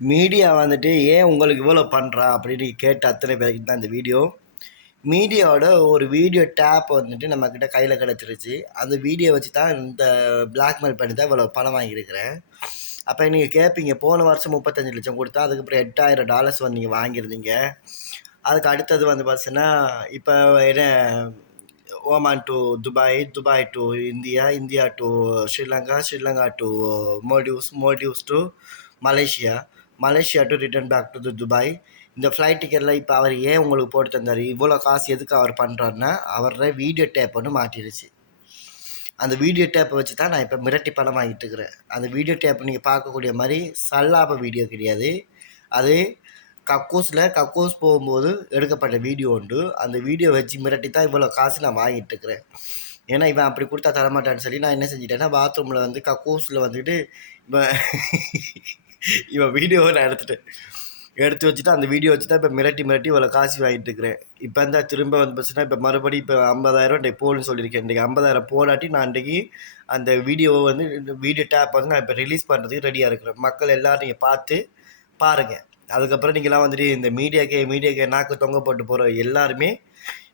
Media வந்துட்டு ஏன் உங்களுக்கு இவ்வளோ பண்ணுறா அப்படின்னு கேட்ட அத்தனை பேருக்கு தான் இந்த வீடியோ. மீடியாவோட ஒரு வீடியோ டேப் வந்துட்டு நம்மக்கிட்ட கையில் கிடச்சிருச்சு. அந்த வீடியோ வச்சு தான் இந்த பிளாக்மெயில் பண்ணி தான் இவ்வளோ பணம் வாங்கியிருக்கிறேன். அப்போ நீங்கள் கேட்பீங்க, போன வருஷம் 35 லட்சம் கொடுத்தா அதுக்கப்புறம் $8000 வந்து நீங்கள் வாங்கியிருந்தீங்க. அதுக்கு அடுத்தது வந்து பார்த்தீங்கன்னா இப்போ என்ன Oman to Dubai, Dubai to India, India to Sri Lanka, Sri Lanka to Maldives, Maldives to Malaysia, Malaysia to return back to Dubai. இந்த ஃப்ளைட் டிக்கெட்டில் இப்போ அவர் ஏன் உங்களுக்கு போட்டு தந்தார்? இவ்வளோ காசு எதுக்கு அவர் பண்ணுறாருன்னா, அவரோட வீடியோ டேப் ஒன்று மாட்டிருச்சு. அந்த வீடியோ டேப்பை வச்சு தான் நான் இப்போ மிரட்டி பணம் வாங்கிட்டு இருக்கிறேன். அந்த வீடியோ டேப் நீங்கள் பார்க்கக்கூடிய மாதிரி சல்லாப வீடியோ கிடையாது. அது கக்கூஸ் போகும்போது எடுக்கப்பட்ட வீடியோ உண்டு. அந்த வீடியோ வச்சு மிரட்டி தான் இவ்வளோ காசு நான் வாங்கிட்டு இருக்கிறேன். ஏன்னா இவன் அப்படி கொடுத்தா தரமாட்டான்னு சொல்லி நான் என்ன செஞ்சிட்டேன்னா, பாத்ரூமில் வந்து கக்கூஸில் வந்துட்டு இவன் வீடியோவை நான் எடுத்து வச்சுட்டு அந்த வீடியோ வச்சு தான் இப்போ மிரட்டி இவ்வளோ காசு வாங்கிட்டு இருக்கிறேன். இப்போ இருந்தால் திரும்ப வந்து பார்த்தீங்கன்னா இப்போ மறுபடியும் இப்போ 50,000 இன்றைக்கு போடுன்னு சொல்லியிருக்கேன். இன்றைக்கி 50,000 போடாட்டி நான் இன்றைக்கி அந்த வீடியோவை வந்து வீடியோ டேப் வந்து நான் இப்போ ரிலீஸ் பண்ணுறதுக்கு ரெடியாக இருக்கிறேன். மக்கள் எல்லோரும் நீங்கள் பார்த்து பாருங்கள். அதுக்கப்புறம் நீங்களாம் வந்துட்டு இந்த மீடியாக்கே நாக்கு தொங்க போட்டு போகிற எல்லாருமே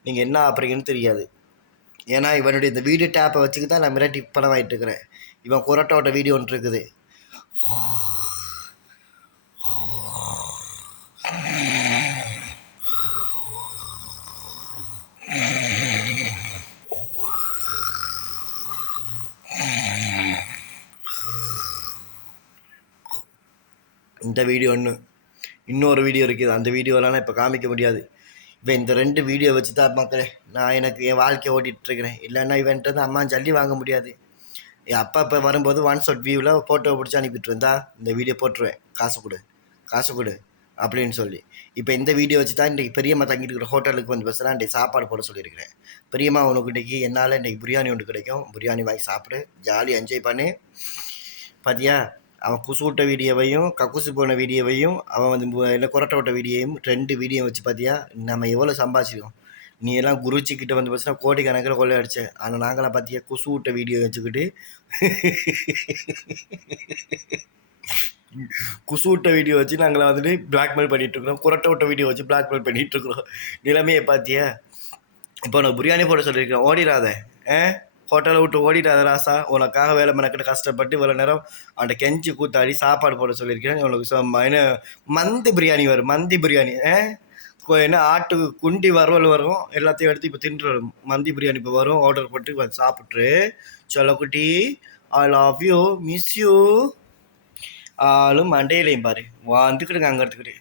நீங்கள் என்ன ஆப்புறீங்கன்னு தெரியாது. ஏன்னா இவனுடைய இந்த வீடியோ டேப்பை வச்சுக்கு தான் நான் மிரட்டி பணம் வாங்கிட்டு இருக்கிறேன். இவன் குரட்டோட வீடியோ ஒன்று இருக்குது. இந்த வீடியோ ஒன்று, இன்னொரு வீடியோ இருக்குது. அந்த வீடியோலாம் இப்போ காமிக்க முடியாது. இப்போ இந்த 2 வீடியோ வச்சு தான் மக்களே நான் எனக்கு என் வாழ்க்கையை ஓட்டிகிட்ருக்கிறேன். இல்லைன்னா இவன்ட்டு வந்து அம்மா ஜல்லி வாங்க முடியாது. என் அப்பா வரும்போது ஒன் ஷாட் வியூவில் ஃபோட்டோவை பிடிச்சி அனுப்பிட்டு இருந்தா இந்த வீடியோ போட்டுருவேன், காசு கொடு அப்படின்னு சொல்லி. இப்போ இந்த வீடியோ வச்சு தான் இன்றைக்கி பெரியம்மா தங்கிட்டு இருக்கிற ஹோட்டலுக்கு வந்து பேசுகிறேன். இன்றைக்கி சாப்பாடு போட சொல்லியிருக்கிறேன். பெரியம்மா உனக்கு இன்றைக்கி என்னால் இன்றைக்கி பிரியாணி ஒன்று கிடைக்கும், பிரியாணி வாங்கி சாப்பிடு, ஜாலியாக என்ஜாய் பண்ணு. பார்த்தியா, அவன் குசு விட்ட வீடியோவையும் கக்கூசு போன வீடியோவையும் அவன் வந்து என்ன குரட்டை விட்ட வீடியோவையும் 2 வீடியோ வச்சு பார்த்தியா நம்ம எவ்வளோ சம்பாதிச்சிருக்கோம். நீ எல்லாம் குருச்சிக்கிட்ட வந்து பார்த்தீங்கன்னா கோடி கணக்கில் கொள்ளை அடித்தேன். ஆனால் நாங்களாம் பார்த்தியா குசு விட்ட வீடியோ வச்சுக்கிட்டு குசு விட்ட வீடியோ வச்சு நாங்களாம் வந்துட்டு பிளாக்மெயில் பண்ணிகிட்ருக்குறோம். குரட்டை விட்ட வீடியோ வச்சு பிளாக்மெயில் பண்ணிகிட்ருக்குறோம். நிலைமையை பார்த்தியா. இப்போ நான் பிரியாணி போட சொல்லியிருக்கிறேன், ஓடிடாத. ஹோட்டலை விட்டு ஓடிடாத ராசா. உனக்காக வேலை மெனக்கிட்ட கஷ்டப்பட்டு இவ்வளோ நேரம் அவன்கிட்ட கெஞ்சி கூத்தாடி சாப்பாடு போட சொல்லியிருக்கிறேன். உனக்கு என்ன மந்தி பிரியாணி வரும், மந்தி பிரியாணி. என்ன ஆட்டு குண்டி வறுவல் வரும், எல்லாத்தையும் எடுத்து இப்போ தின்று வரும். மந்தி பிரியாணி இப்போ வரும், ஆர்டர் போட்டு சாப்பிட்ரு. சொல்லக்குட்டி, I love you, miss you. ஆளும் மண்டையிலையும் பாரு வந்துக்கிட்டுங்க அங்கே எடுத்துக்கிட்டு